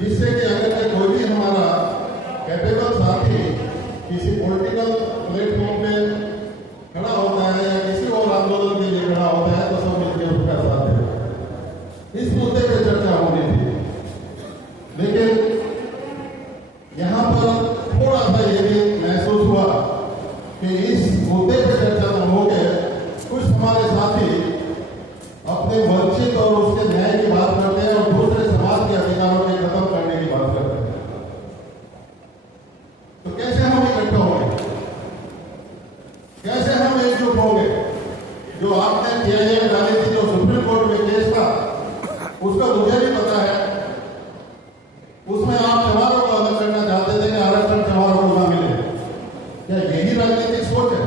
जिससे कि अगर के कोई भी हमारा कैपेबल साथी किसी पॉलिटिकल प्लेटफॉर्म पे खड़ा होता है या किसी और आंदोलन के लिए खड़ा होता है तो सब मिलकर उसका साथ दें। इस मुद्दे पर चर्चा होनी थी, लेकिन यहाँ पर थोड़ा सा ये भी महसूस हुआ कि इस मुद्दे पर चर्चा न हो के कुछ हमारे साथी अपने वंचित और उसके न्याय की बात करते हैं और दूसरे समाज के अधिकारों के खत्म करने की बात करते हैं। तो कैसे हम इकट्ठा होंगे, कैसे हम एकजुट होंगे? जो आपने पीआईएल डाली थी, जो सुप्रीम कोर्ट में केस था, उसका मुझे भी पता है। उसमें आप चमारों को अलग करना चाहते थे कि आरक्षण चमारों को ना मिले। क्या यही राजनीतिक सोच है?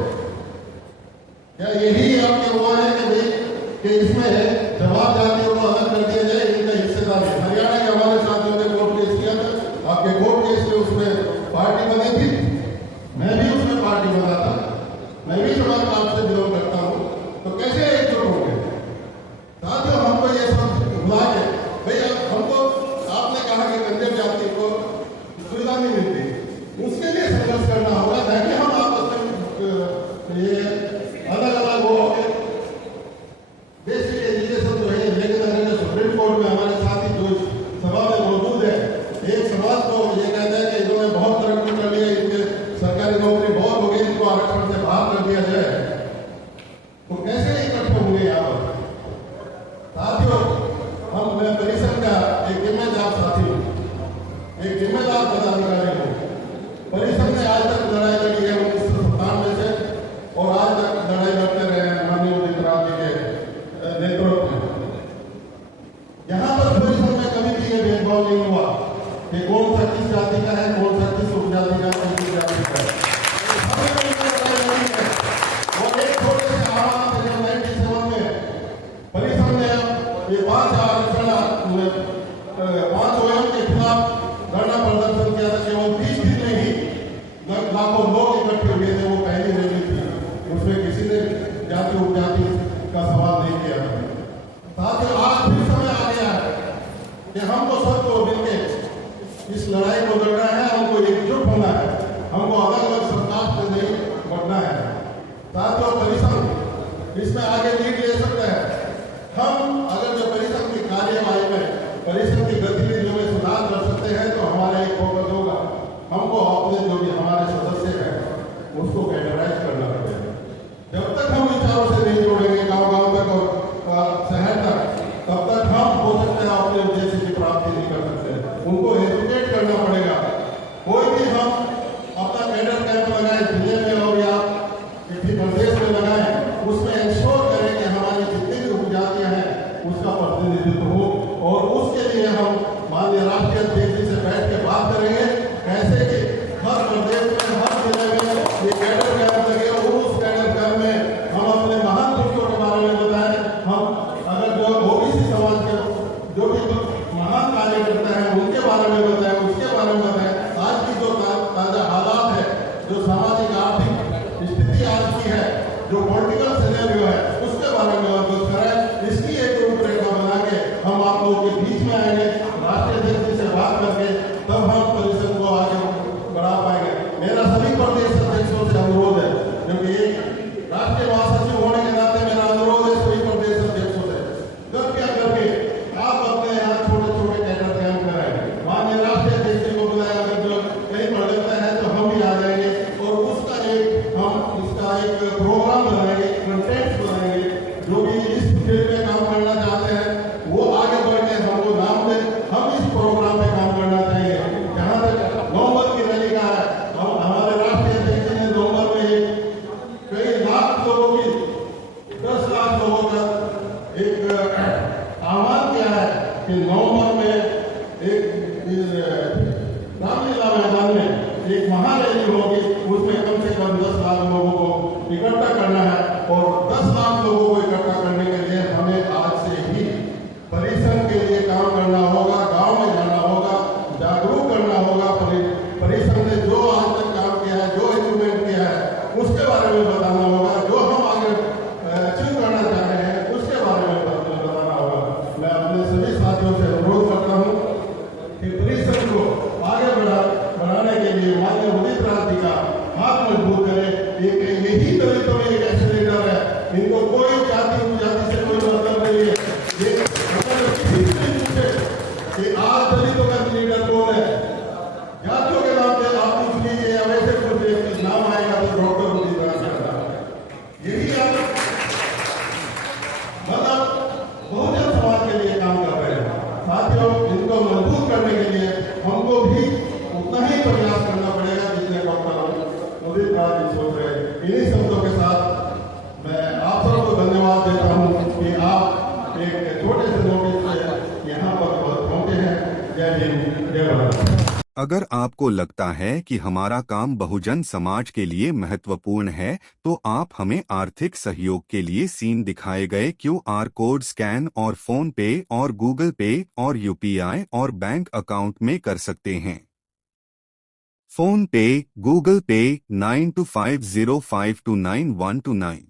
क्या यही आपके वो है कि इसमें जवाब जातियों को अलग कर दिया जाए, इनका हिस्सेदार है? हरियाणा के हमारे साथियों ने कोर्ट केस किया था, आपके कोर्ट केस में उसमें पार्टी बनी थी, मैं भी उसमें पार्टी बना था, मैं भी समाज पार्टी से बिलोंग करता हूँ। तो कैसे एकजुट होंगे? साथियों, हमको ये सब भुला के भैया हमको आपने कहा कि कंजर जाति को सुविधा नहीं मिलती, उसके लिए संघर्ष करना होगा ताकि हम आपस में ये अलग अलग हो बेसिक एजुकेशन जो है लेकिन अगर सुप्रीम कोर्ट में हमारे साथी जो सभा में मौजूद है, एक समाज तो ये कहता है कि इन्होंने बहुत तरक्की कर लिया, इनके सरकारी नौकरी बहुत हो गई, इनको आरक्षण से बाहर कर दिया जाए। तो कैसे इकट्ठे होंगे यहाँ पर? साथियों, मैं परिसर का एक जिम्मेदार साथी हूँ, एक जिम्मेदार पदाधिकारी हूँ। परिसर ने आज तक लड़ाई लड़ी है 1997 से और आज तक लड़ाई लड़ते रहे हैं माननीय उदित राम जी के नेतृत्व में। यहाँ पर परिसर में कभी भी ये भेदभाव नहीं हुआ कि कौन सा किस जाति का है, कौन सा किस उपजाति का, कौन किस जाति का है। और एक छोटे से आह्वान थे जब 97 में परिसर ने ये 5 आरक्षण 5 OM के खिलाफ धरना प्रदर्शन किया था। केवल 30 दिन में ही लाखों लोग इकट्ठे हुए थे। वो पहली रैली थी, उसमें किसी ने जाति उपजाति का सवाल नहीं किया। साथियों, आज फिर समय आ गया है कि हमको सबको मिलकर इस लड़ाई को लड़ना है, हमको एकजुट होना है, हमको अलग अलग सरकार से नहीं बढ़ना है। साथियों, परिसर इसमें आगे लीड ले सकता है। हम अगर जो परिसर की कार्यवाही में, परिसर की गतिविधियों में सुधार कर सकते हैं तो हमारा एक फोकस होगा, हमको अपने जो भी हमारे सदस्य हैं उसको कैटेगराइज करना पड़ेगा। जब तक हम विचारों से नहीं जोड़ेंगे गांव-गांव तक और शहर तक, तब तक हम हो सकते हैं अपने उद्देश्य की प्राप्ति नहीं कर सकते। उनको एजुकेट करना पड़ेगा। कोई भी हम अपना कैडर कैंप लगाए जिले में और या किसी प्रदेश में लगाए, उसमें इंश्योर करें कि हमारी जितनी भी उपजातियां हैं उसका प्रतिनिधित्व हो और उसके लिए हम माननीय राष्ट्रीय अध्यक्ष जी से बैठ के बात करेंगे कैसे कि हर प्रदेश में, हर जिले में ये कैडर कैंप लगे और उस कैडर कैंप में हम अपने महान पुरुषों के बारे में बताएं। हम अगर जो ओबीसी समाज के जो भी महान कार्यकर्ता है उनके बारे में बताएं, उसके बारे में बताएं। आज की जो ताजा हालात है, जो सामाजिक आर्थिक स्थिति आज की है, जो पॉलिटिकल सिनेरियो है, उसके बारे में अवगत कराएं। इसकी एक रूपरेखा बना के हम आप लोगों के बीच में आएंगे, राष्ट्रीय अध्यक्ष जी से बात करके तब हम परिसर को आगे बढ़ा पाएंगे। मेरा सभी प्रदेश अध्यक्षों से अनुरोध है, क्योंकि एक राष्ट्रीय महासचिव होने के नाते मेरा अनुरोध है सभी प्रदेश अध्यक्षों से, कृपया करके आप अपने यहाँ छोटे छोटे कैडर कैंप कराएं। माननीय राष्ट्रीय अध्यक्ष जी को बुलाया, अगर जो कहीं पढ़ लगता है तो हम भी आ जाएंगे और उसका हम इसका एक प्रोग्राम बनाएंगे, कंटेंट बनाएंगे। जो भी इस फील्ड में काम करना चाहते हैं वो आगे बढ़ के हमको नाम दें, हम इस प्रोग्राम पे काम करना चाहिए। जहाँ तक नवंबर की रैली का है, हमारे राष्ट्रीय अध्यक्ष ने नवंबर में कई लाख लोगों की 10 लाख लोगों का एक आह्वान किया है कि नवंबर में एक रामलीला मैदान में एक महारैली होगी, उसमें कम से कम 10 लाख लोगों को इकट्ठा करना है। और 10 लाख लोगों को इकट्ठा करने के लिए हमें आज से ही परिसर के लिए काम करना होगा, गांव में जाना होगा, जागरूक करना होगा। परिसर ने जो आज तक काम किया है, जो अचीवमेंट किया है, उसके बारे में बताना होगा। जो हम आगे अचीव करना चाह रहे हैं उसके बारे में बताना होगा। मैं अपने सभी साथियों से अनुरोध करता हूँ कि परिसर अगर आपको लगता है कि हमारा काम बहुजन समाज के लिए महत्वपूर्ण है, तो आप हमें आर्थिक सहयोग के लिए सीन दिखाए गए QR कोड स्कैन और फोन पे और गूगल पे और UPI और बैंक अकाउंट में कर सकते हैं। फोन पे, गूगल पे 9250529129,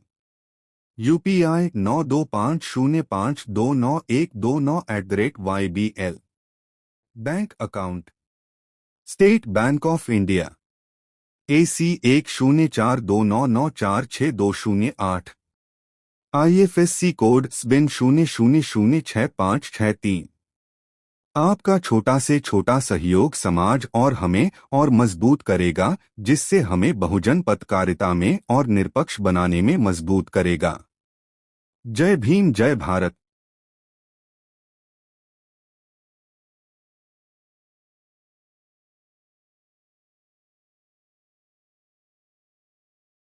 UPI 9250529129 bank account state bank of India AC 104299462008, IFSC code SBIN 00066563। आपका छोटा से छोटा सहयोग समाज और हमें और मजबूत करेगा, जिससे हमें बहुजन पत्रकारिता में और निष्पक्ष बनाने में मजबूत करेगा। जय भीम, जय भारत।